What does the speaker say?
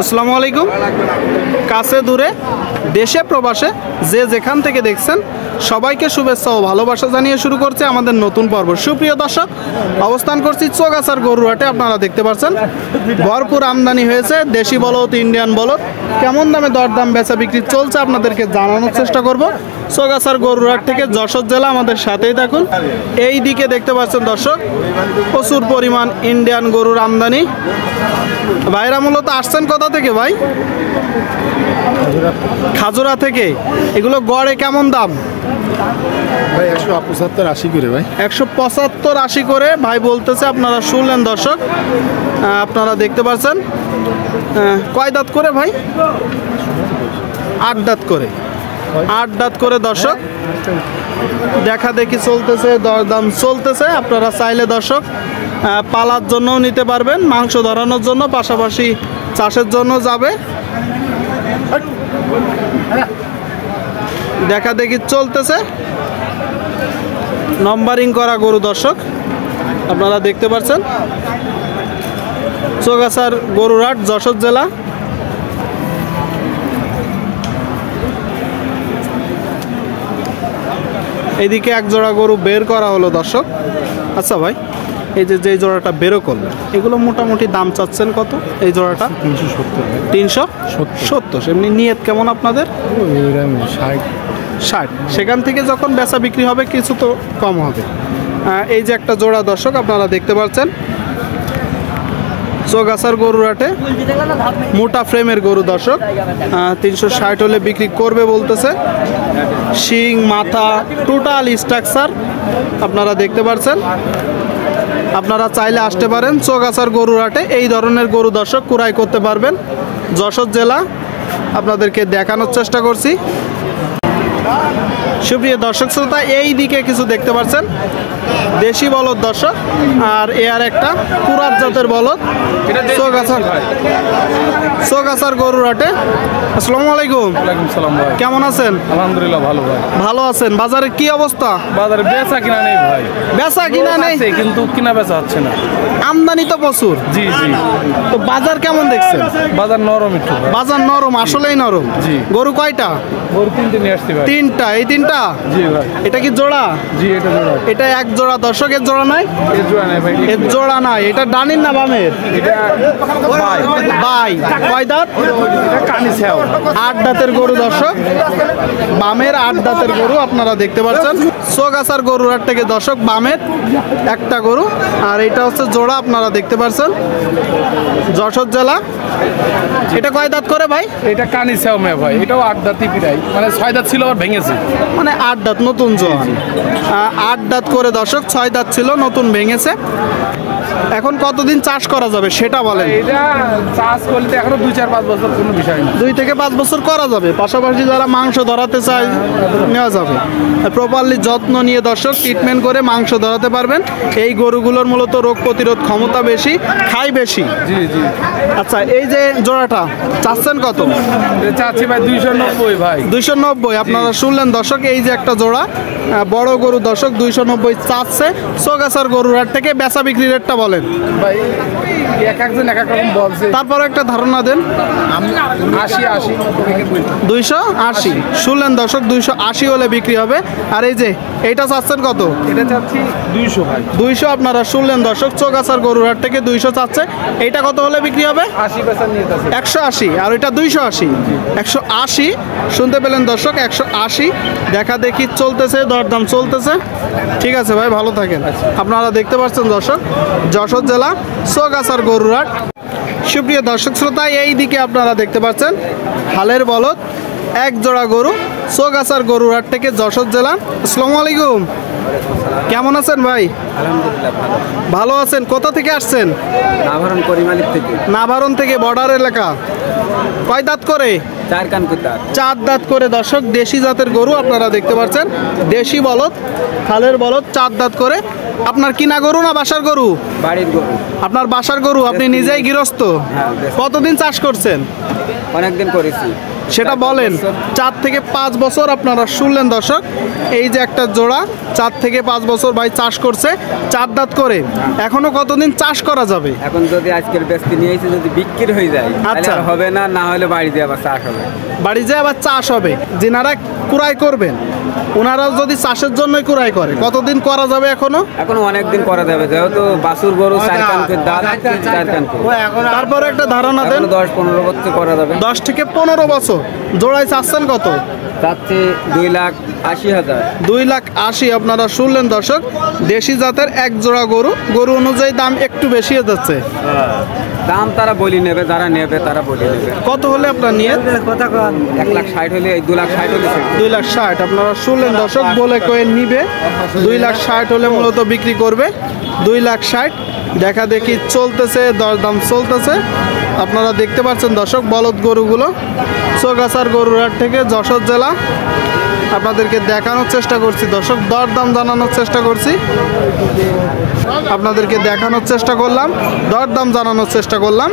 আসসালামু আলাইকুম। কাছে দূরে দেশে প্রবাসে যে যেখান থেকে দেখছেন সবাইকে শুভেচ্ছা ও ভালোবাসা জানিয়ে শুরু করছে আমাদের নতুন পর্ব। সুপ্রিয় দর্শক, অবস্থান করছি চৌগাছার গরুহাটে। আপনারা দেখতে পাচ্ছেন ভরপুর আমদানি হয়েছে, দেশি বলদ, ইন্ডিয়ান বলদ। কেমন দামে দরদাম বেচা বিক্রি চলছে আপনাদেরকে জানানোর চেষ্টা করব। চৌগাছার গরুহাট থেকে যশোর জেলা, আমাদের সাথেই থাকুন। এই দিকে দেখতে পাচ্ছেন দর্শক প্রচুর পরিমাণ ইন্ডিয়ান গরুর আমদানি। ভাইরা মূলত আসছেন কোথা থেকে ভাই? খাজুরা থেকে। এগুলো গড়ে কেমন দাম ভাই? 175-80 করে ভাই। 175-80 করে ভাই বলতেছে। আপনারা শুনলেন দর্শক, আপনারা দেখতে পাচ্ছেন। কয় দাঁত করে ভাই? 8 দাঁত করে। 8 দাঁত করে দর্শক দেখা দেখি চলতেছে, দরদাম চলতেছে। আপনারা চাইলে দর্শক পালার জন্যও নিতে পারবেন, মাংস ধরানোর জন্য, পাশাপাশি চাষের জন্য যাবে। দেখা দেখি চলতেছে, নম্বরিং করা গরু দর্শক আপনারা দেখতে পাচ্ছেন। চৌগাছার গরুরহাট, যশোর জেলা। এইদিকে এক জোড়া গরু বের করা হলো দর্শক। আচ্ছা ভাই, এই যে জোড়াটা বেরো করলেন, এগুলো মোটামুটি দাম চাচ্ছেন কত? এই জোড়াটা 370। এমনি নিয়ত কেমন আপনাদের? 60। সেখান থেকে যখন বেচা বিক্রি হবে কিছু তো কম হবে। এই যে একটা জোড়া দর্শক আপনারা দেখতে পাচ্ছেন চৌগাছার গরুহাটে, মোটা ফ্রেমের গরু দর্শক। 360 হলে বিক্রি করবে বলতেছে। শিং, মাথা, টোটাল স্ট্রাকচার আপনারা দেখতে পাচ্ছেন। আপনারা চাইলে আসতে পারেন চৌগাছার গরুহাটে। এই ধরনের গরু দর্শক ক্রয় করতে পারবেন। যশোর জেলা আপনাদেরকে দেখানোর চেষ্টা করছি। সুপ্রিয় দর্শক শ্রোতা, এই দিকে কিছু দেখতে পাচ্ছেন দেশি বলদ দর্শক, আর এর একটা কুরাত জাতের বলদ। চৌগাছার গরুহাটে। আসসালামু আলাইকুম। ওয়ালাইকুম সালাম ভাই। কেমন আছেন? আলহামদুলিল্লাহ ভালো ভাই। ভালো আছেন। বাজারের কি অবস্থা? বাজারে বেচা কিনা নেই ভাই। বেচা কিনা নেই কিন্তু কিনা বেচা হচ্ছে না। আমদানি তো প্রচুর। জি জি। তো বাজার কেমন দেখছেন? বাজার নরম একটু। বাজার নরম, আসলেই নরম। জি। গরু কয়টা? গরু 3টে নিয়ে আসছি ভাই। 3টা। এই 3টা? জি ভাই। এটা কি জোড়া? জি এটা জোড়া। এটা এক জোড়া দর্শক। এর জোড়া নাই? এর জোড়া নাই ভাই। এর জোড়া নাই। এটা ডানির না বামের? এটা ভাই। ভাই। কয় দাঁত? এটা কানি ছাও। 8 দাঁতের গরু দর্শক, বামের 8 দাঁতের গরু আপনারা দেখতে পাচ্ছেন। চৌগাছার গরুহাট থেকে দর্শক বামের একটা গরু, আর এটা হচ্ছে জোড়া আপনারা দেখতে পাচ্ছেন। যশোর জেলা। এটা কয় দাঁত করে ভাই? এটা কানি ছাও মে ভাই। এটাও 8 দাঁতই প্রায়, মানে 6 দাঁত ছিল আর ভেঙেছে। মানে 8 দাঁত, নতুন জোড়া। 8 দাঁত করে দর্শক, 6 দাঁত ছিল, নতুন ভেঙেছে। এখন কতদিন চাষ করা যাবে সেটা বলেন। এটা চাষ করলে এখনো 2-4-5 বছর কোনো বিষয় না। 2 থেকে 5 বছর করা যাবে। পাশাপাশি যারা মাংস ধরাতে চায় নেওয়া যাবে। প্রপারলি যত্ন নিয়ে দর্শক ট্রিটমেন্ট করে মাংস ধরাতে পারবেন। এই গরুগুলোর মূলত রোগ প্রতিরোধ ক্ষমতা বেশি, খায় বেশি। জি জি। আচ্ছা, এই যে জোড়াটা চাচ্ছেন কত? চাচ্ছি ভাই 290 ভাই। 290 আপনারা শুনলেন দর্শক। এই যে একটা জোড়া বড় গরু দর্শক 290 চাচ্ছে। চৌগাছার গরুহাট থেকে। বেচা বিক্রি রেটটা বলেন ভাই। এক একজন এক এক রকম বলছে। তারপর একটা ধারণা দেন। 80 280 শুনলেন দর্শক, 280 হলে বিক্রি হবে। আর এই যে এইটা চাচ্ছেন কত? এটা চাচ্ছি 200 ভাই। 200 আপনারা শুনলেন দর্শক। চৌগাছার গরুহাট থেকে 200 চাচ্ছে। এইটা কত হলে বিক্রি হবে? 80% নিয়ে আছে। 180। আর ওইটা 280। 180 শুনতে পেলেন দর্শক, 180 দেখা দেখি চলতেছে, দরদাম চলতেছে। ঠিক আছে ভাই, ভালো থাকেন। আপনারা দেখতে পাচ্ছেন দর্শক যশোর জেলা চৌগাছার গরুহাট। সুপ্রিয় দর্শক শ্রোতা, এই দিকে আপনারা দেখতে পাচ্ছেন হালের বলদ এক জোড়া গরু চৌগাছার গরুহাট থেকে যশোর জেলা। আসসালামু আলাইকুম। কেমন আছেন ভাই? আলহামদুলিল্লাহ ভালো আছেন। কোথা থেকে আসছেন? নাভারণ করিমালিক থেকে। নাভারণ থেকে, বর্ডার এলাকা। কয় দাঁত করে? 4 কান কুত্তা। 4 দাঁত করে দর্শক, দেশি জাতের গরু আপনারা দেখতে পাচ্ছেন। দেশি বলদ, খালের বলদ, 4 দাঁত করে। আপনার কিনা গরু না বাসার গরু? বাড়ির গরু। আপনার বাসার গরু। আপনি নিজেই গৃহস্থ? হ্যাঁ। কতদিন চাষ করছেন? অনেকদিন করেছি। সেটা বলেন। 4 থেকে 5 বছর আপনারা শুনলেন দর্শক, এই যে একটা জোড়া 4 থেকে 5 বছর ভাই চাষ করছে, 4 দাঁত করে। এখনো কতদিন চাষ করা যাবে? এখন যদি আজকের ব্যস্ত নিয়ে এসে যদি বিক্রি হয়ে যায় তাহলে আচ্ছা। আর হবে না, না হলে বাড়ি দিয়ে আবার চাষ হবে। বাড়ি যেয়ে আবার চাষ হবে। যিনারা কুড়াই করবেন ওনারাও যদি চাষের জন্যই কুড়াই করে, কতদিন করা যাবে এখনো? এখন অনেক দিন করা যাবে, যেহেতু বাছুর গরু 4 কান করে দাঁত, 4 কান করে। তারপরে একটা ধারণা দেন। 10-15 বছর করা যাবে। 10 থেকে 15 বছর। জোড়ায় চাচ্ছেন কত? চাচ্ছে 2,80,000। 2,80,000 আপনারা শুনলেন দর্শক। দেশি জাতের এক জোড়া গরু, গরু অনুযায়ী দাম একটু বেশি হয়ে যাচ্ছে। দাম তারা বলি নেবে, যারা নেবে তারা বলি নেবে। কত হলে আপনার নিয়ে? 1,60,000 হলে, 2,60,000 হলে ছেড়ে দেবে। 2,60,000 আপনারা শুনলেন দর্শক, বলে কয়ে নিবে। 2,60,000 হলে মূলত বিক্রি করবে। 2,60,000 দেখা দেখি চলতেছে, দরদাম চলতেছে। আপনারা দেখতে পাচ্ছেন দর্শক, বলদ গরুগুলো চৌগাছার গরুরহাট থেকে যশোর জেলা আপনাদেরকে দেখানোর চেষ্টা করছি দর্শক, দরদাম জানানোর চেষ্টা করছি, আপনাদেরকে দেখানোর চেষ্টা করলাম, দরদাম জানানোর চেষ্টা করলাম।